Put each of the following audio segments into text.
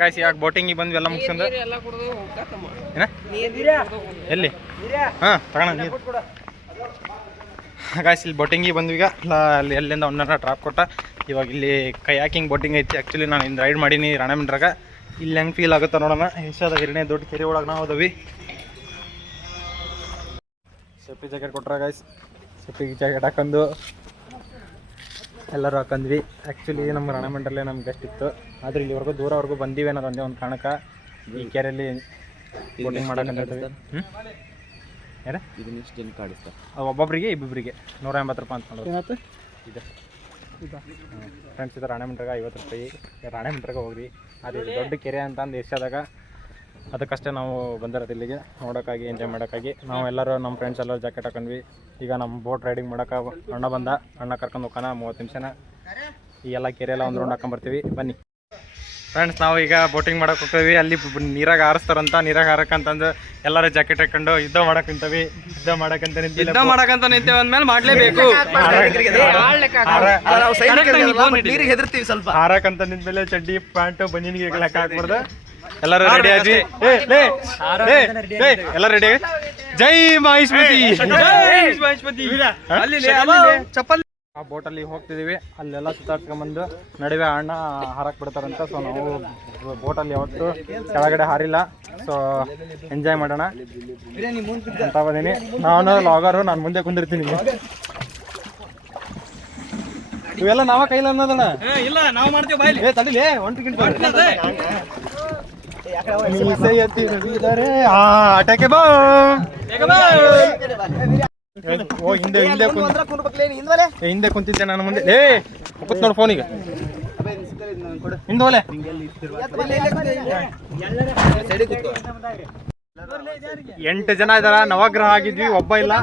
Guys ಇವಾಗ ಬೋಟಿಂಗಿಗೆ ಬಂದ್ವಿ ಎಲ್ಲ ಮುಗಿಸ್ಕೊಂಡು ಎಲ್ಲಿ ಹಾಂ ತಗೋಣ ನೀರು ಗಾಯ್ಸ್ ಇಲ್ಲಿ ಬೋಟಿಂಗಿಗೆ ಬಂದ್ವಿ ಈಗ ಅಲ್ಲಿ ಎಲ್ಲಿಂದ ಒಂದನ್ನ ಡ್ರಾಪ್ ಕೊಟ್ಟ ಇವಾಗ ಇಲ್ಲಿ ಕಯಾಕಿಂಗ್ ಬೋಟಿಂಗ್ ಐತಿ ಆ್ಯಕ್ಚುಲಿ ನಾನು ಇಂದು ರೈಡ್ ಮಾಡೀನಿ ರಾಣೆಬೆನ್ನೂರಾಗ ಇಲ್ಲಿ ಹೆಂಗೆ ಫೀಲ್ ಆಗುತ್ತೆ ನೋಡೋಣ ಏಷ್ಯಾದ ಎರಡನೇ ದೊಡ್ಡ ಕೆರೆ ಒಳಗೆ ನಾವು ಹೋದವಿ ಸೇಫ್ಟಿ ಜಾಕೆಟ್ ಕೊಟ್ರ ಗಾಯ್ಸ್ ಸೇಫ್ಟಿ ಜಾಕೆಟ್ ಹಾಕೊಂಡು ಎಲ್ಲರೂ ಹಾಕೊಂಡ್ವಿ ಆ್ಯಕ್ಚುಲಿ ನಮ್ಮ ರಾಣೆಬೆನ್ನೂರಲ್ಲೇ ನಮ್ಗೆ ಗೆಸ್ಟ್ ಇತ್ತು ಆದರೆ ಇಲ್ಲಿವರೆಗೂ ದೂರವರೆಗೂ ಬಂದೀವಿ ಅನ್ನೋದು ಒಂದೇ ಒಂದು ಕಾರಣಕ್ಕೆ ಈ ಕೆರೆಯಲ್ಲಿ ಬೋಟಿಂಗ್ ಮಾಡೋಕೆ ಯಾರ ಇದು ನೆಕ್ಸ್ಟ್ ಜನ ಕಾಡಿಸ್ತಾರೆ ಒಬ್ಬೊಬ್ಬರಿಗೆ ಇಬ್ಬೊಬ್ಬರಿಗೆ 180 ರೂಪಾಯಿ ಅಂತ ಮಾಡೋದು ಇದೆ ಫ್ರೆಂಡ್ಸ್ ಇದು ರಾಣೆಬೆನ್ನೂರಾಗ 50 ರೂಪಾಯಿ ರಾಣೆಬೆನ್ನೂರಾಗ ಹೋಗ್ರಿ ಅದು ದೊಡ್ಡ ಕೆರೆ ಅಂತ ಅಂದು ಏಷ್ಯಾದಾಗ ಅದಕ್ಕಷ್ಟೇ ನಾವು ಬಂದಿರೋದು ಇಲ್ಲಿಗೆ ನೋಡೋಕ್ಕಾಗಿ ಎಂಜಾಯ್ ಮಾಡೋಕ್ಕಾಗಿ ನಾವು ಎಲ್ಲರೂ ನಮ್ಮ ಫ್ರೆಂಡ್ಸ್ ಎಲ್ಲರೂ ಜಾಕೆಟ್ ಹಾಕೊಂಡ್ವಿ ಈಗ ನಮ್ಮ ಬೋಟ್ ರೈಡಿಂಗ್ ಮಾಡೋಕೆ ಅಣ್ಣ ಬಂದ ಅಣ್ಣ ಕರ್ಕೊಂಡು ಹೋಗೋಣ 30 ನಿಮಿಷನ ಈ ಎಲ್ಲ ಕೆರೆ ಎಲ್ಲ ಒಂದು ರೌಂಡ್ ಹಾಕೊಂಬರ್ತೀವಿ ಬನ್ನಿ ಫ್ರೆಂಡ್ಸ್ ನಾವು ಈಗ ಬೋಟಿಂಗ್ ಮಾಡಕ್ಕೆ ಹೋಗ್ತೀವಿ ಅಲ್ಲಿ ನೀರಾಗ ಹಾರಿಸ್ತಾರಂತ ನೀರಾಗ ಹಾರಕ್ಕಂತಂದು ಎಲ್ಲರೂ ಜಾಕೆಟ್ ಹಾಕೊಂಡು ಯುದ್ಧ ಮಾಡಕ್ಕೆ ನಿಂತೀವಿ ಯುದ್ಧ ಮಾಡಕ್ಕಂತ ನಿಂತೇವೆ ಅಂದ್ಮೇಲೆ ಮಾಡಲೇಬೇಕು ಸ್ವಲ್ಪ ಹಾರಕ್ಕಂತ ನಿಂತಮೇಲೆ ಚಡ್ಡಿ ಪ್ಯಾಂಟು ಬನಿಯನ್ಗೆ ಲೆಕ್ಕ ಹಾಕ್ಬಾರ್ದು ಎಲ್ಲರೂ ರೆಡಿ ಆಗಿ ಎಲ್ಲ ರೆಡಿ ಜೈ ಮಹೇಶ್ಮತಿ ಚಪ್ಪಲ್ ಆ ಬೋಟಲ್ಲಿ ಹೋಗ್ತಿದ್ದೀವಿ ಅಲ್ಲೆಲ್ಲ ಸುತ್ತಾಡ್ಸ್ಕೊಂಬಂದು ನಡುವೆ ಅಣ್ಣ ಹಾರಕ್ಕೆ ಬಿಡ್ತಾರಂತ ಸೊ ನಾವು ಬೋಟಲ್ಲಿ ಯಾವತ್ತು ಕೆಳಗಡೆ ಹಾರಿಲ್ಲ ಸೊ ಎಂಜಾಯ್ ಮಾಡೋಣ ಅಂತ ಬಂದೀನಿ ನಾನು ಲಾಗರು ನಾನು ಮುಂದೆ ಕುಂದಿರ್ತೀನಿ ಇವೆಲ್ಲ ನಾವ ಕೈಲ ಅನ್ನೋದಣ್ಣ ಇಲ್ಲ ನಾವು ಮಾಡ್ತೀವಿ ತಡಿಲಿ ಅಟಕೆ ಬಾ ಓ ಹಿಂದೆ ಹಿಂದೆ ಕುಂತಿದ್ದೆ ನಾನು ಮುಂದೆ ಕೂತ್ ನೋಡು ಫೋನಿಗೆ ಹಿಂದೋಲೆ 8 ಜನ ಇದಾರ ನವಗ್ರಹ ಆಗಿದ್ವಿ ಒಬ್ಬ ಇಲ್ಲ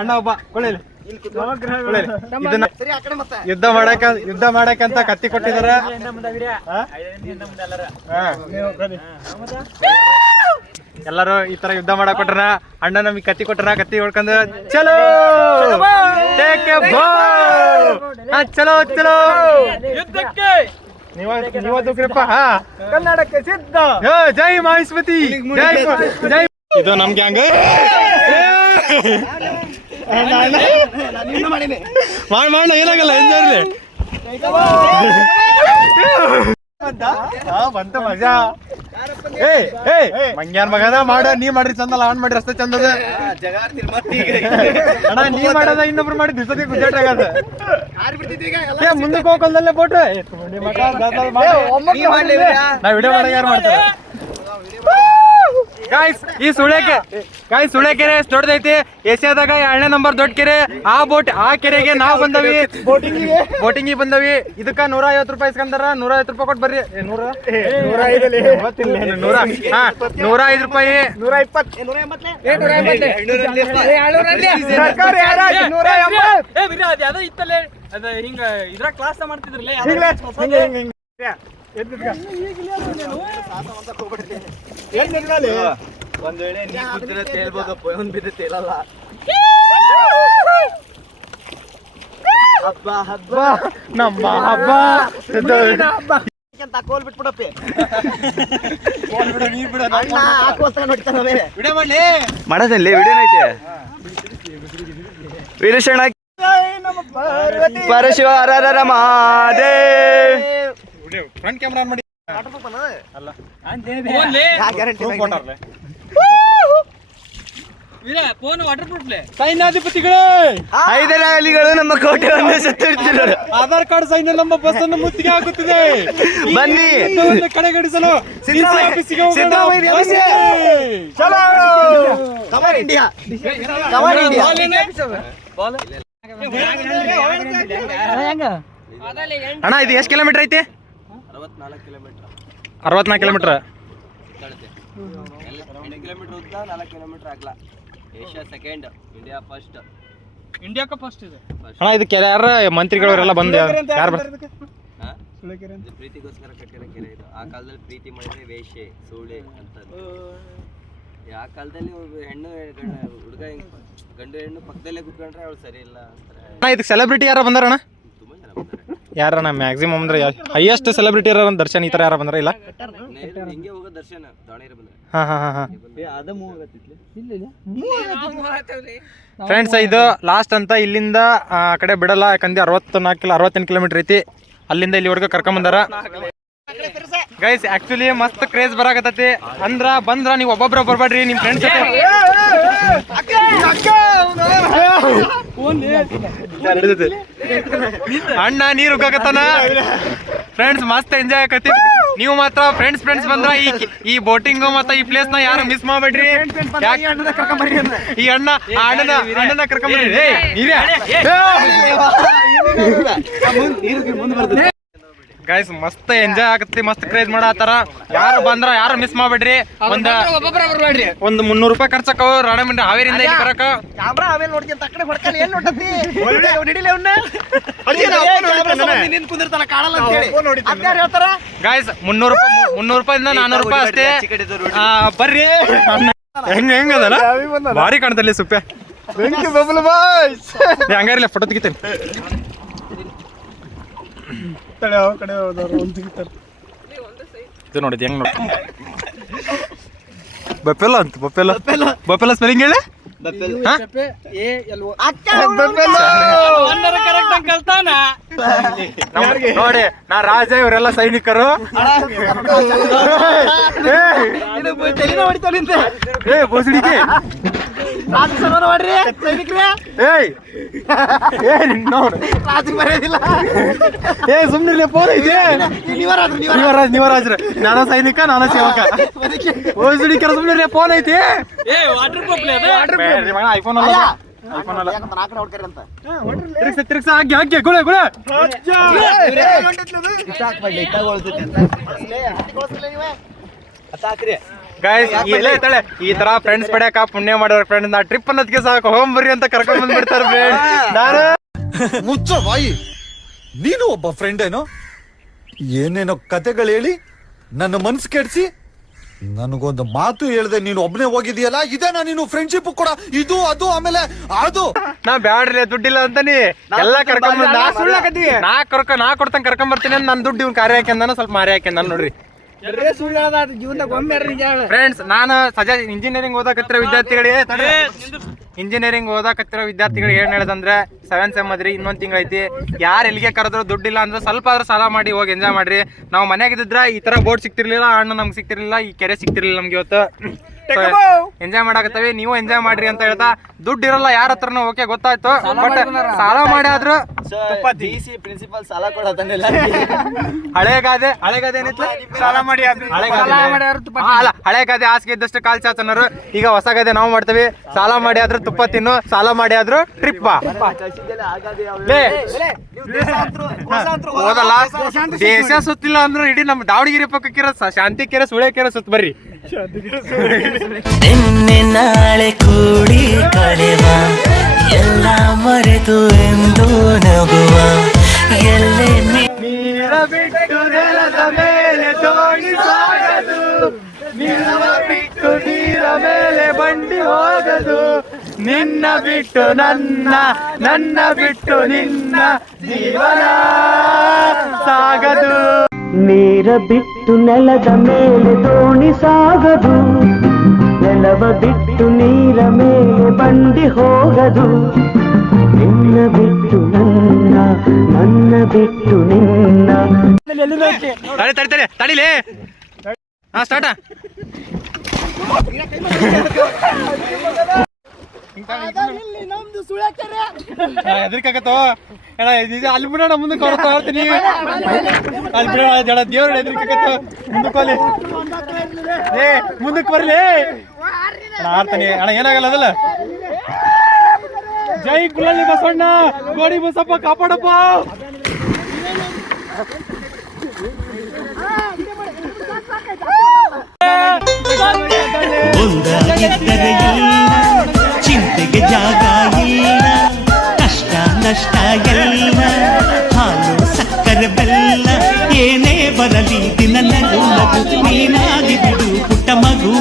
ಅಣ್ಣ ಒಬ್ಬ ಕೊಳ್ಳಿ ಇದನ್ನ ಯುದ್ಧ ಮಾಡಕ್ಕಂತ ಕತ್ತಿ ಕೊಟ್ಟಿದಾರ ಎಲ್ಲರೂ ಈ ತರ ಯುದ್ಧ ಮಾಡಕ್ ಕೊಟ್ರ ಅಣ್ಣ ನಮಗೆ ಕತ್ತಿ ಕೊಟ್ರ ಕತ್ತಿ ಹೊಡ್ಕೊಂಡು ಚಲೋ ಚಲೋ ಚಲೋ ನೀವಪ್ಪ ಕನ್ನಡಕ್ಕೆ ಸಿದ್ಧ ಜೈ ಮಹೇಶ್ಮತಿ ಜೈ ಇದು ನಮ್ ಗ್ಯಾಂಗ್ ಮಾಡ ಏನಾಗಲ್ಲ ಎಂಜಾಯ್ ಬಂತ ಮಜಾ ಮಂಗ್ಯಾನ್ ಮಗದ ಮಾಡ ನೀ ಮಾಡ್ರಿ ಚಂದಲ್ಲ ಆನ್ ಮಾಡ್ರಿ ಅಷ್ಟೇ ಚಂದದ ಅಣ್ಣ ನೀ ಮಾಡದ ಇನ್ನೊಬ್ರು ಮಾಡಿ ದಿವಸಕ್ಕೆ ಗುಜಾಟ್ ಆಗದ ಮುಂದಕ್ಕೆ ಹೋಗಲ್ದಲ್ಲೇ ಬೋಟ್ ನಾ ವಿಡಿಯೋ ಮಾಡಾಗ ಯಾರು ಮಾಡ್ತಾರೆ ಗಾಯ್ಸ್ ಈ ಸುಳೆ ಕೆರೆ ಎಷ್ಟು ದೊಡ್ಡದೈತಿ ಏಷ್ಯಾದಾಗ 2ನೇ ನಂಬರ್ ದೊಡ್ಡ ಕೆರೆ ಆ ಕೆರೆಗೆ ನಾವು ಬಂದವಿ ಬೋಟಿಂಗ್ ಬಂದವಿ ಇದಕ್ಕ 150 ರೂಪಾಯಿ ಇಸ್ಕೊಂಡಾರ 150 ರೂಪಾಯಿ ಕೊಟ್ಟು ಬರ್ರಿ 105 ರೂಪಾಯಿ 120 ಒಂದ್ ವೇಳೆ ನೀ ಕುದ್ರೆ ತೇಲ್ಬೋದಪ್ಪ ಒಂದ್ ಬಿದ್ದು ತೇಲಲ್ಲ ಹಬ್ಬ ಹಬ್ಬ ನಮ್ಮ ಹಬ್ಬ ಕೋಲ್ ಬಿಟ್ಬಿಡಪ್ಪಿ ವಿಡಿಯೋ ಮಾಡ್ಲಿ ಮಾಡೋದಲ್ಲಿ ವಿಡಿಯೋನೈತೆ ವೀರಶರಣ ಪರಶಿವ ಹರ ಮಹಾದೇವ್ ಫ್ರಂಟ್ ಕ್ಯಾಮ್ರಾ ಆನ್ ಮಾಡಿ ಅಲ್ಲ ಸೈನ್ಯಾಧಿಪತಿಗಳೇ ಹೈದರಾಲಿಗಳು ನಮ್ಮ ಕೋಟೆಯನ್ನು ಸುತ್ತಿರುತ್ತಿದ್ದಾರೆ ಆಧಾರ್ ಕಾರ್ಡ್ ಸೈನ್ಯ ನಮ್ಮ ಬಸ್ ಅನ್ನು ಮುತ್ತಿಗೆ ಹಾಕುತ್ತಿದೆ ಬನ್ನಿ ಕಡೆಗಣಿಸಲು ಅಣ್ಣ ಇದು ಎಷ್ಟು ಕಿಲೋಮೀಟರ್ ಐತಿ 64 ಕಿಲೋಮೀಟರ್ ಕಿಲೋಮೀಟರ್ ಉದ್ದ 4 ಕಿಲೋಮೀಟರ್ ಅಗಲ ಏಷ್ಯಾ ಸೆಕೆಂಡ್ ಇಂಡಿಯಾ ಫಸ್ಟ್ ಇದೆ ಅಣ್ಣ ಇದಕ್ಕೆ ಯಾರ ಮಂತ್ರಿಗಳವರೆಲ್ಲ ಬಂದು ಯಾರು ಪ್ರೀತಿಗೋಸ್ಕರ ಕಟ್ಟಿರೋ ಕೆರೆ ಇದು ಆ ಕಾಲದಲ್ಲಿ ಪ್ರೀತಿ ಮಾಡಿದ್ರೆ ವೇಷೆ ಸೂಳೆ ಅಂತ ಆ ಕಾಲದಲ್ಲಿ ಹೆಣ್ಣು ಹುಡುಗ ಗಂಡು ಹೆಣ್ಣು ಪಕ್ಕದಲ್ಲೇ ಕುತ್ಕೊಂಡ್ರೆ ಅವಳು ಸರಿ ಇಲ್ಲ ಅಂತಾರೆ ಇದಕ್ಕೆ ಸೆಲೆಬ್ರಿಟಿ ಯಾರು ಬಂದಾರಣ್ಣ ತುಂಬಾ ಜನ ಬಂದಾರೆ ಯಾರಣ್ಣ ಮ್ಯಾಕ್ಸಿಮಮ್ ಅಂದ್ರೆ ಹೈಯೆಸ್ಟ್ ಸೆಲೆಬ್ರಿಟಿ ಇರೋ ದರ್ಶನ್ ಈ ಥರ ಯಾರು ಬಂದ್ರೆ ಇಲ್ಲ ಹಿಂಗೆ ಹೋಗೋ ದರ್ಶನ ದಾವಣಗೆರೆ ಬಂದ್ರೆ ಹಾಂ ಫ್ರೆಂಡ್ಸ್ ಇದು ಲಾಸ್ಟ್ ಅಂತ ಇಲ್ಲಿಂದ ಆ ಕಡೆ ಬಿಡಲ್ಲ ಯಾಕಂದ್ರೆ 68 ಕಿಲೋಮೀಟರ್ ಐತಿ ಅಲ್ಲಿಂದ ಇಲ್ಲಿವರೆಗೂ ಕರ್ಕೊಂಬಂದಾರ ಗೈಸ್ ಆಕ್ಚುಲಿ ಮಸ್ತ್ ಕ್ರೇಜ್ ಬರಾಕತ್ತೈತಿ ಬಂದ್ರ ನೀವು ಒಬ್ಬೊಬ್ರ ಬರ್ಬೇಡ್ರಿ ನಿಮ್ ಫ್ರೆಂಡ್ಸ್ ಜೊತೆ ಅಣ್ಣ ನೀರು ಉಗ್ಗಾಕತ್ತಾನ ಫ್ರೆಂಡ್ಸ್ ಮಸ್ತ್ ಎಂಜಾಯ್ ಆಕತಿ ನೀವು ಮಾತ್ರ ಫ್ರೆಂಡ್ಸ್ ಬಂದ್ರ ಈ ಬೋಟಿಂಗ್ ಮತ್ತ ಈ ಪ್ಲೇಸ್ ನ ಯಾರು ಮಿಸ್ ಮಾಡ್ಬೇಡ್ರಿ ಈ ಅಣ್ಣನ ಕರ್ಕೊಂಬರ್ರಿ ಗೈಸ್ ಮಸ್ತ್ ಎಂಜಾಯ್ ಆಗತ್ತಿ ಮಸ್ತ್ ಕ್ರೇಜ್ ಮಾಡತ್ತಾರ ಯಾರು ಬಂದ್ರ ಯಾರು ಮಿಸ್ ಮಾಡ್ಬೇಡ್ರಿ ಒಂದು 300 ರೂಪಾಯಿ ಖರ್ಚಕ್ಕ ರಾಣೆಬೆನ್ನೂರು ಹಾವೇರಿಂದ ಇಲ್ಲಿ ಬರಕ ಗೈಸ್ 300 ರೂಪಾಯಿಂದ 400 ರೂಪಾಯಿ ಅಷ್ಟೇ ಬರ್ರಿ ಹೆಂಗದಲ್ಲ ಭಾರಿ ಕಾಣ್ತಲ್ಲಿ ಸುಪ್ಪೆ ಹಂಗಾರಿಲ್ಲ ಫೋಟೋ ತೆಗಿತೇನೆ ಇದು ನೋಡಿದ್ ಹೆಂಗ್ ನೋಡಿ ಬಪ್ಪೆಲ್ಲ ಅಂತ ಬಪ್ಪೆಲ್ಲ ಸ್ಪೆಲ್ಲಿಂಗ್ ಹೇಳಿ ನೋಡಿ ನಾ ರಾಜ ಇವರೆಲ್ಲ ಸೈನಿಕರು ಸುಮ್ನೆ ಫೋನ್ ಐತಿ ನೀವರಾಜ್ರ ನಾನು ಸೈನಿಕ ನಾನು ಸೇವಕ ಬೋಸಡಿಕರ ಸುಮ್ನೆ ಫೋನ್ ಐತಿ ಐಫೋನ್ ಅಲ್ಲ ತಿರ್ಗ್ಸ ಹಾಕಿ ಗುಳೆ ಗೈಸ್ ಈ ತರ ಫ್ರೆಂಡ್ಸ್ ಪಡ್ಯಾಕ ಪುಣ್ಯ ಮಾಡೋರ್ ಫ್ರೆಂಡ್ಸ್ ನಾ ಟ್ರಿಪ್ ಅನ್ನೋದಕ್ಕೆ ಸಾಕು ಹೋಗ್ಬರ್ರಿ ಅಂತ ಕರ್ಕೊಂಡ್ ಬಂದ್ಬಿಡ್ತಾರ ಫ್ರೆಂಡ್ಸ್ ಮುಚ್ಚ ಬಾಯಿ ನೀನು ಒಬ್ಬ ಫ್ರೆಂಡ್ ಏನೋ ಏನೇನೋ ಕತೆಗಳು ಹೇಳಿ ನನ್ನ ಮನ್ಸು ಕೆಡ್ಸಿ ನನಗೊಂದು ಮಾತು ಹೇಳ್ದೆ ನೀನು ಒಬ್ನೇ ಹೋಗಿದೀಯಲ್ಲ ಇದೇನಾ ನೀನು ಫ್ರೆಂಡ್ಶಿಪ್ ಕೂಡ ಇದು ಅದು ಆಮೇಲೆ ಅದು ನಾ ಬ್ಯಾಡ್ರಿ ದುಡ್ಡಿಲ್ಲ ಅಂತಾನಿ ಎಲ್ಲ ಕರ್ಕೊಂಡ್ ನಾ ಕೊಡ್ತಂಗ ಕರ್ಕೊಂಡ್ ಬರ್ತೀನಿ ನನ್ ದುಡ್ಡು ಇವ್ನ ಕಾರ್ಯ ಹಾಕ್ಯಂದಾನ ಸ್ವಲ್ಪ ಮಾರಿ ಹಾಕ್ಯಂದಾನ ನೋಡ್ರಿ ಫ್ರೆಂಡ್ಸ್ ನಾನು ಇಂಜಿನಿಯರಿಂಗ್ ಓದಾಕತ್ತಿರೋ ವಿದ್ಯಾರ್ಥಿಗಳಿಗೆ ಏನ್ ಹೇಳದಂದ್ರೆ 7th ಸೆಮ್ ಅದ್ರಿ ಇನ್ನೊಂದ್ ತಿಂಗಳ ಐತಿ ಯಾರು ಎಲ್ಲಿಗೆ ಕರೆದ್ರು ದುಡ್ಡಿಲ್ಲ ಅಂದ್ರೆ ಸ್ವಲ್ಪ ಆದ್ರೂ ಸಾಲ ಮಾಡಿ ಹೋಗಿ ಎಂಜಾಯ್ ಮಾಡ್ರಿ ನಾವು ಮನ್ಯಾಗಿದ್ರ ಈ ತರ ಬೋಟ್ ಸಿಕ್ತಿರ್ಲಿಲ್ಲ ಹಣ್ಣು ನಮ್ಗೆ ಸಿಕ್ತಿರ್ಲಿಲ್ಲ ಈ ಕೆರೆ ಸಿಕ್ತಿರ್ಲಿಲ್ಲ ನಮ್ಗೆ ಇವತ್ತು ಎಂಜಾಯ್ ಮಾಡಾಕತ್ತವಿ ನೀವು ಎಂಜಾಯ್ ಮಾಡ್ರಿ ಅಂತ ಹೇಳ್ತಾ ದುಡ್ಡು ಇರಲ್ಲ ಯಾರ ಹತ್ರನೂ ಓಕೆ ಗೊತ್ತಾಯ್ತು ಬಟ್ ಸಾಲ ಮಾಡಿ ಆದ್ರೂ ಪ್ರಿನ್ಸಿಪಲ್ ಸಾಲ ಕೊಡೋದನ್ನೆಲ್ಲ ಹಳೆಗಾದೆ ಏನಿತ್ತು ಸಾಲ ಮಾಡಿ ಹಳೆಗಾದೆ ಹಾಸಿಗೆ ಇದ್ದಷ್ಟು ಕಾಲ್ ಚಾಚನರು ಈಗ ಹೊಸ ಗಾದೆ ನಾವು ಮಾಡ್ತೀವಿ ಸಾಲ ಮಾಡಿ ಆದ್ರೂ ತುಪ್ಪ ತಿನ್ನು ಸಾಲ ಮಾಡಿ ಆದ್ರೂ ಟ್ರಿಪ್ ಬಾ ಹೋದಲ್ಲ ದೇಶ ಸುತ್ತಿಲ್ಲ ಅಂದ್ರೂ ಇಡೀ ನಮ್ ದಾವಣಗೆರೆ ಪಕ್ಕಕ್ಕಿರೋ ಶಾಂತಿ ಕೆರೆ ಸುಳೆ ಕೆರೆ ಸುತ್ತ ಬರ್ರಿ ನಿನ್ನೆ ನಾಳೆ ಕೂಡಿ ಕಳೆವ ಎಲ್ಲ ಮರೆತು ಎಂದು ನಗುವ ಎಲ್ಲೇ ನೀರ ಬಿಟ್ಟು ನೆಲದ ಮೇಲೆ ದೋಣಿ ಸಾಗದು ನಿನ್ನ ಬಿಟ್ಟು ನೀರ ಮೇಲೆ ಬಂಡಿ ಹೋಗದು ನಿನ್ನ ಬಿಟ್ಟು ನನ್ನ ಬಿಟ್ಟು ನಿನ್ನ ಜೀವನ ಸಾಗದು ನೀರ ಬಿಟ್ಟು ನೆಲದ ಮೇಲೆ ದೋಣಿ ಸಾಗದು ನೆಲವ ಬಿಟ್ಟು ನೀರ ಮೇಲೆ ಬಂಡಿ ಹೋಗದು ನಿನ್ನ ಬಿಟ್ಟು ನನ್ನ ಬಿಟ್ಟು ನಿನ್ನ ತಡಿಲೇ ಹಾ ಸ್ಟಾರ್ಟ ಎದ್ರಿಕಾಗತ್ತೋ ಅಲ್ಲಿ ಬಿಡೋಣ ಮುಂದಕ್ಕೆ ಹೊರತೀನಿ ಅಲ್ಲಿ ಬಿಡೋಣ ದೇವ್ರ ಎದ್ರಿಕಾಗತ್ತೋ ಮುಂದಕ್ಕೆ ಮುಂದಕ್ಕೆ ಬರ್ಲಿ ಆಡ್ತಾನೆ ಅಣ್ಣ ಏನಾಗಲ್ಲ ಅದಲ್ಲ ಜೈ ಕುಳಲ್ಲಿ ಬಸವಣ್ಣ ಗೋಡಿ ಬಸಪ್ಪ ಕಾಪಾಡಪ್ಪ ಒಂದಾಗಿದ್ದರೆ ಇಲ್ಲ ಚಿಂತೆಗೆ ಜಾಗ ಇಲ್ಲ ಕಷ್ಟ ನಷ್ಟ ಎಲ್ಲ ಹಾಲು ಸಕ್ಕರೆ ಬೆಲ್ಲ ಏನೇ ಬರಲಿ ದಿನ ನಗು ನೀನಾಗಿ ಬಿಡು ಪುಟ್ಟ ಮಗು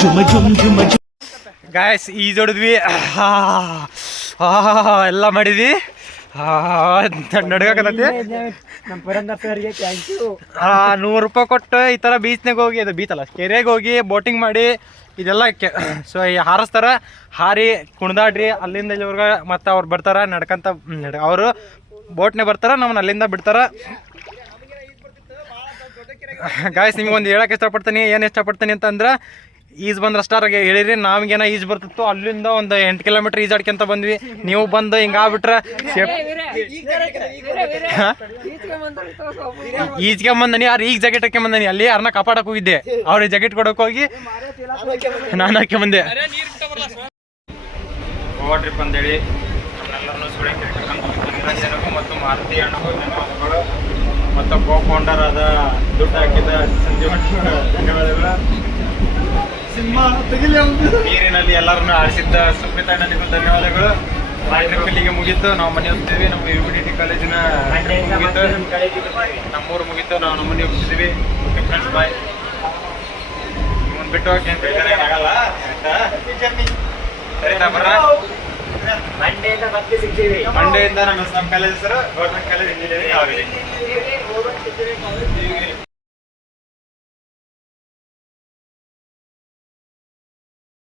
ಜುಮ ಜುಮ್ ಜುಮ ಜುಮ್ ಗಾಯ್ಸ್ ಈಜೊಡಿದ್ವಿ ಎಲ್ಲ ಮಾಡಿದ್ವಿ ನಡ್ಗಾಕತ್ತೈತಿ. ನಮ್ಮ ಪುರಂದರ್ ಸರ್ಗೆ ಥ್ಯಾಂಕ್ ಯು. 100 ರೂಪಾಯಿ ಕೊಟ್ಟು ಈ ಥರ ಬೀಚ್ನಾಗ ಹೋಗಿ, ಅದು ಬೀಚ್ ಅಲ್ಲ ಕೆರೆಗೆ ಹೋಗಿ ಬೋಟಿಂಗ್ ಮಾಡಿ ಇದೆಲ್ಲ ಸೊ ಈ ಹಾರಿಸ್ತಾರ, ಹಾರಿ ಕುಣ್ದಾಡ್ರಿ ಅಲ್ಲಿಂದ ಇಲ್ಲಿವರೆಗೆ. ಮತ್ತು ಅವ್ರು ಬರ್ತಾರ ನಡ್ಕಂತ, ಅವರು ಬೋಟ್ನೇ ಬರ್ತಾರ, ನಮ್ಮನ್ನ ಅಲ್ಲಿಂದ ಬಿಡ್ತಾರ. ಗಾಯ್ಸ್ ನಿಮ್ಗೊಂದು ಹೇಳಕ್ಕೆ ಇಷ್ಟಪಡ್ತೀನಿ, ಏನು ಇಷ್ಟಪಡ್ತೀನಿ ಅಂತಂದ್ರೆ, ಈಜ್ ಬಂದ್ರೆ ಅಷ್ಟಾರಾಗೆ ಹೇಳಿರಿ. ನಮಗೇನ ಈಜ್ ಬರ್ತಿತ್ತು, ಅಲ್ಲಿಂದ ಒಂದು 8 ಕಿಲೋಮೀಟ್ರ್ ಈಜಾಡ್ಕೊಂತ ಬಂದ್ವಿ. ನೀವು ಬಂದು ಹಿಂಗೆ ಆಗ್ಬಿಟ್ರೆ ಈಜ್ಕೊಂಬಂದನಿ, ಯಾರು ಈಗ ಜಾಕೆಟ್ ಹಾಕ್ಕೊಂಬಂದನಿ. ಅಲ್ಲಿ ಯಾರನ್ನ ಕಾಪಾಡಕ್ಕೆ ಹೋಗಿದ್ದೆ, ಅವ್ರಿಗೆ ಜಾಕೆಟ್ ಕೊಡೋಕೆ ಹೋಗಿ ನಾನು ಹಾಕ್ಕೊಂಬಂದೆ. ಗೋವಾ ಟ್ರಿಪ್ ಅಂತೇಳಿ ನಮ್ಮೆಲ್ಲರನ್ನು ಸುಳ್ಯಕ್ಕೆ ನಿರಂಜನಗೂ ಮತ್ತು ಮಾರುತಿ ಅಣ್ಣಗೂ ಧನ್ಯವಾದಗಳು. ಮತ್ತು ಕೋ ಫೌಂಡರ್ ಆದ ದುಡ್ಡು ಹಾಕಿದ ಸಂಜೀವ್ ಧನ್ಯವಾದಗಳು. ನೀರಿನಲ್ಲಿ ಎಲ್ಲರನ್ನು ಆರಿಸಿದ್ದ ಸುಪ್ರೀತ್ ಅಣ್ಣನಿಗೂ ಧನ್ಯವಾದಗಳು. ಇಲ್ಲಿಗೆ ಮುಗೀತು, ನಾವು ಮನೆ ಹೋಗ್ತೀವಿ. ನಮ್ಮ ಯುನಿಟಿ ಕಾಲೇಜಿನ ಮುಗೀತು, ನಮ್ಮೂರು ಮುಗೀತು, ನಾವು ನಮ್ಮ ಮನೆ ಹೋಗ್ತಿದ್ದೀವಿ. ಓಕೆ ಫ್ರೆಂಡ್ಸ್, ಬಾಯ್. ಇವನ್ ಬಿಟ್ಟು ಹೋಗಿ ಏನು ಬೇಜಾರಾಗಲ್ಲ, ಸರಿನಾ? ಬರ್ರ ಮಂಡೆಯಿಂದ ನಮ್ಮ ಕಾಲೇಜ್ ಹೆಸರು ಗೌರ್ಮೆಂಟ್ ಕಾಲೇಜ್ ಇಂಜಿನಿಯರಿಂಗ್ ಆಗಿದೆ.